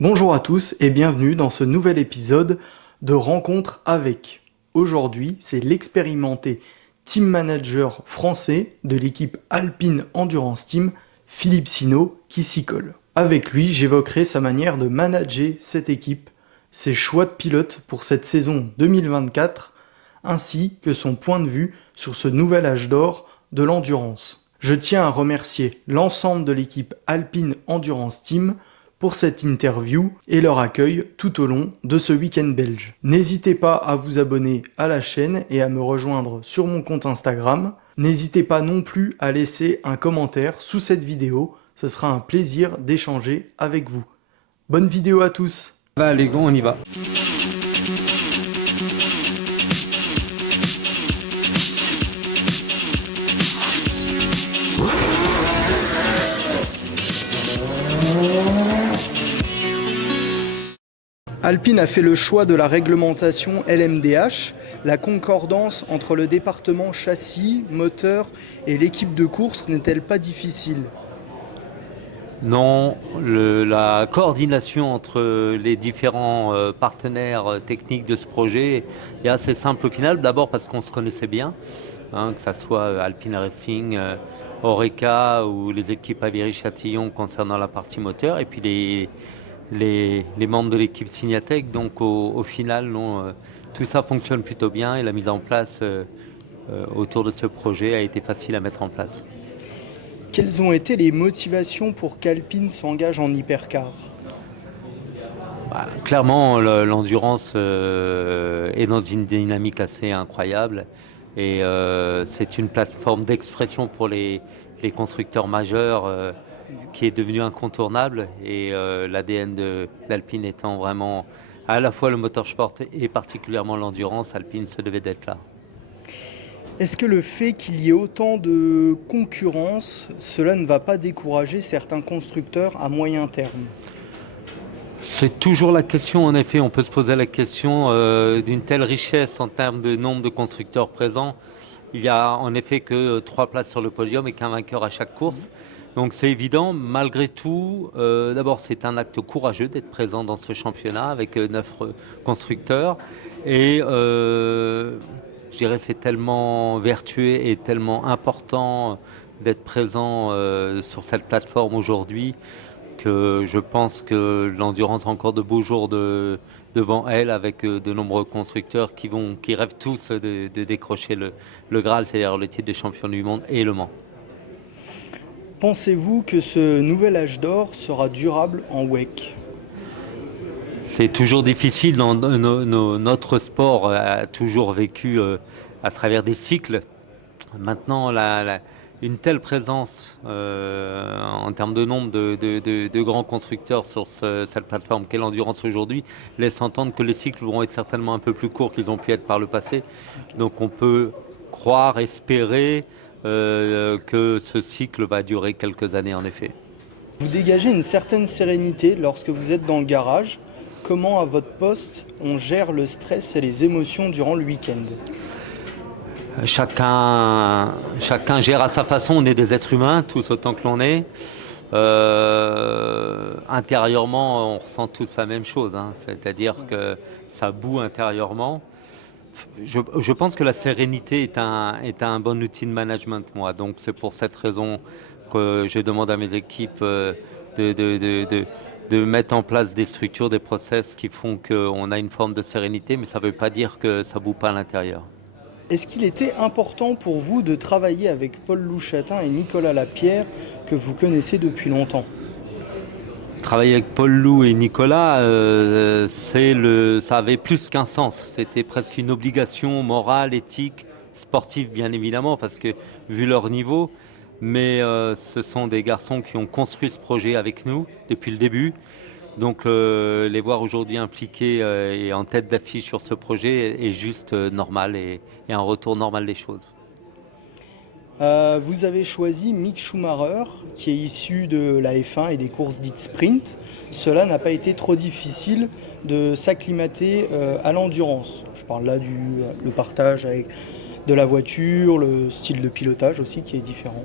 Bonjour à tous et bienvenue dans ce nouvel épisode de Rencontre avec. Aujourd'hui, c'est l'expérimenté team manager français de l'équipe Alpine Endurance Team, Philippe Sinault, qui s'y colle. Avec lui, j'évoquerai sa manière de manager cette équipe, ses choix de pilote pour cette saison 2024, ainsi que son point de vue sur ce nouvel âge d'or de l'endurance. Je tiens à remercier l'ensemble de l'équipe Alpine Endurance Team pour cette interview et leur accueil tout au long de ce week-end belge. N'hésitez pas à vous abonner à la chaîne et à me rejoindre sur mon compte Instagram. N'hésitez pas non plus à laisser un commentaire sous cette vidéo, ce sera un plaisir d'échanger avec vous. Bonne vidéo à tous! Allez, go, on y va. Alpine a fait le choix de la réglementation LMDH. La concordance entre le département châssis, moteur et l'équipe de course n'est-elle pas difficile? Non, la coordination entre les différents partenaires techniques de ce projet est assez simple au final. D'abord parce qu'on se connaissait bien, que ce soit Alpine Racing, Oreca ou les équipes Aviry-Châtillon concernant la partie moteur. Et puis les membres de l'équipe Signatec. Donc au final, non, tout ça fonctionne plutôt bien et la mise en place autour de ce projet a été facile à mettre en place. Quelles ont été les motivations pour qu'Alpine s'engage en hypercar? Clairement, l'endurance est dans une dynamique assez incroyable et c'est une plateforme d'expression pour les constructeurs majeurs qui est devenue incontournable et l'ADN de l'Alpine étant vraiment à la fois le motorsport et particulièrement l'endurance, Alpine se devait d'être là. Est-ce que le fait qu'il y ait autant de concurrence, cela ne va pas décourager certains constructeurs à moyen terme? C'est toujours la question, en effet, on peut se poser la question d'une telle richesse en termes de nombre de constructeurs présents. Il y a en effet que 3 places sur le podium et qu'un vainqueur à chaque course. Donc c'est évident, malgré tout, d'abord c'est un acte courageux d'être présent dans ce championnat avec 9 constructeurs. Et je dirais c'est tellement vertueux et tellement important d'être présent sur cette plateforme aujourd'hui que je pense que l'endurance a encore de beaux jours devant elle avec de nombreux constructeurs qui rêvent tous de décrocher le Graal, c'est-à-dire le titre de champion du monde et Le Mans. Pensez-vous que ce nouvel âge d'or sera durable en WEC? C'est toujours difficile, notre sport a toujours vécu à travers des cycles. Maintenant, une telle présence en termes de nombre de grands constructeurs sur cette plateforme qu'est l'endurance aujourd'hui laisse entendre que les cycles vont être certainement un peu plus courts qu'ils ont pu être par le passé. Donc on peut croire, espérer que ce cycle va durer quelques années en effet. Vous dégagez une certaine sérénité lorsque vous êtes dans le garage. Comment, à votre poste, on gère le stress et les émotions durant le week-end? Chacun gère à sa façon, on est des êtres humains, tous autant que l'on est. Intérieurement, on ressent tous la même chose, c'est-à-dire que ça bout intérieurement. Je pense que la sérénité est un bon outil de management, moi. Donc c'est pour cette raison que je demande à mes équipes de mettre en place des structures, des process qui font qu'on a une forme de sérénité, mais ça ne veut pas dire que ça ne boue pas à l'intérieur. Est-ce qu'il était important pour vous de travailler avec Paul Louchatin et Nicolas Lapierre, que vous connaissez depuis longtemps? Travailler avec Paul Lou et Nicolas, ça avait plus qu'un sens. C'était presque une obligation morale, éthique, sportive bien évidemment, parce que vu leur niveau, mais ce sont des garçons qui ont construit ce projet avec nous depuis le début. Donc les voir aujourd'hui impliqués et en tête d'affiche sur ce projet est juste normal et un retour normal des choses. Vous avez choisi Mick Schumacher, qui est issu de la F1 et des courses dites sprint. Cela n'a pas été trop difficile de s'acclimater à l'endurance. Je parle là le partage de la voiture, le style de pilotage aussi qui est différent.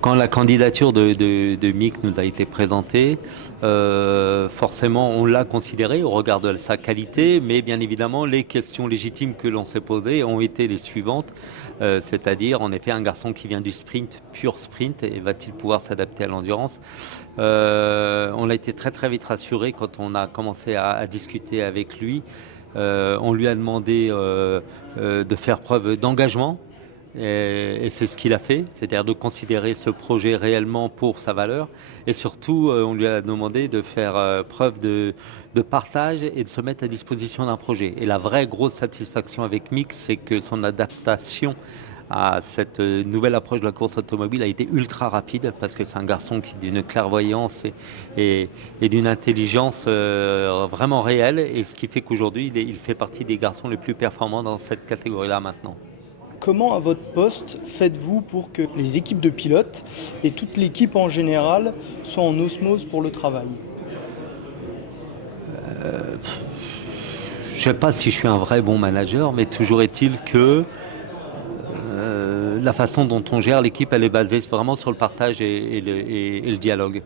Quand la candidature de Mick nous a été présentée, forcément on l'a considéré au regard de sa qualité, mais bien évidemment les questions légitimes que l'on s'est posées ont été les suivantes, c'est-à-dire en effet un garçon qui vient du sprint, pur sprint, et va-t-il pouvoir s'adapter à l'endurance? On a été très très vite rassuré quand on a commencé à discuter avec lui. On lui a demandé de faire preuve d'engagement. Et c'est ce qu'il a fait, c'est-à-dire de considérer ce projet réellement pour sa valeur. Et surtout, on lui a demandé de faire preuve de partage et de se mettre à disposition d'un projet. Et la vraie grosse satisfaction avec Mick, c'est que son adaptation à cette nouvelle approche de la course automobile a été ultra rapide, parce que c'est un garçon qui d'une clairvoyance et d'une intelligence vraiment réelle. Et ce qui fait qu'aujourd'hui, il fait partie des garçons les plus performants dans cette catégorie-là maintenant. Comment, à votre poste, faites-vous pour que les équipes de pilotes et toute l'équipe en général soient en osmose pour le travail? Je ne sais pas si je suis un vrai bon manager, mais toujours est-il que la façon dont on gère l'équipe, elle est basée vraiment sur le partage et le dialogue.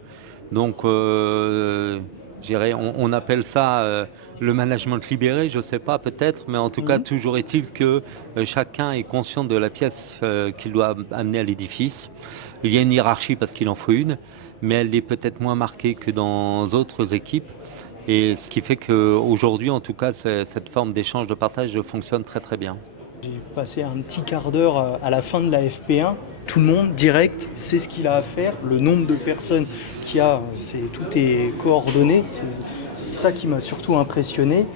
Donc, je dirais, on appelle ça le management libéré, je ne sais pas, peut-être, mais en tout cas, toujours est-il que chacun est conscient de la pièce qu'il doit amener à l'édifice. Il y a une hiérarchie parce qu'il en faut une, mais elle est peut-être moins marquée que dans d'autres équipes. Et ce qui fait qu'aujourd'hui, en tout cas, cette forme d'échange, de partage fonctionne très très bien. J'ai passé un petit quart d'heure à la fin de la FP1. Tout le monde, direct, sait ce qu'il a à faire. Le nombre de personnes qu'il y a, tout est coordonné. C'est ça qui m'a surtout impressionné.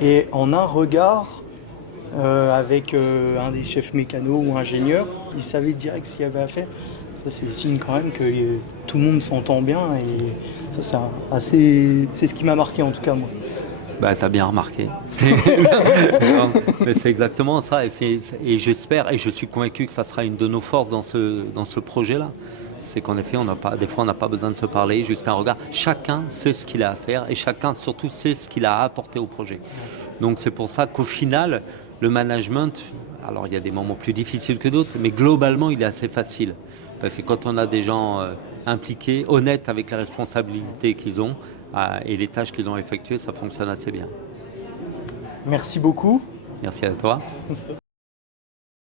Et en un regard, avec un des chefs mécanos ou ingénieurs, il savait direct ce qu'il y avait à faire. Ça, c'est le signe quand même que tout le monde s'entend bien. Et ça, c'est ce qui m'a marqué en tout cas, moi. Bah, t'as bien remarqué. Mais c'est exactement ça. Et j'espère, et je suis convaincu que ça sera une de nos forces dans ce projet-là. C'est qu'en effet, des fois, on n'a pas besoin de se parler, juste un regard. Chacun sait ce qu'il a à faire et chacun surtout sait ce qu'il a à apporter au projet. Donc c'est pour ça qu'au final, le management, alors il y a des moments plus difficiles que d'autres, mais globalement, il est assez facile. Parce que quand on a des gens impliqués, honnêtes avec les responsabilités qu'ils ont, et les tâches qu'ils ont effectuées, ça fonctionne assez bien. Merci beaucoup. Merci à toi.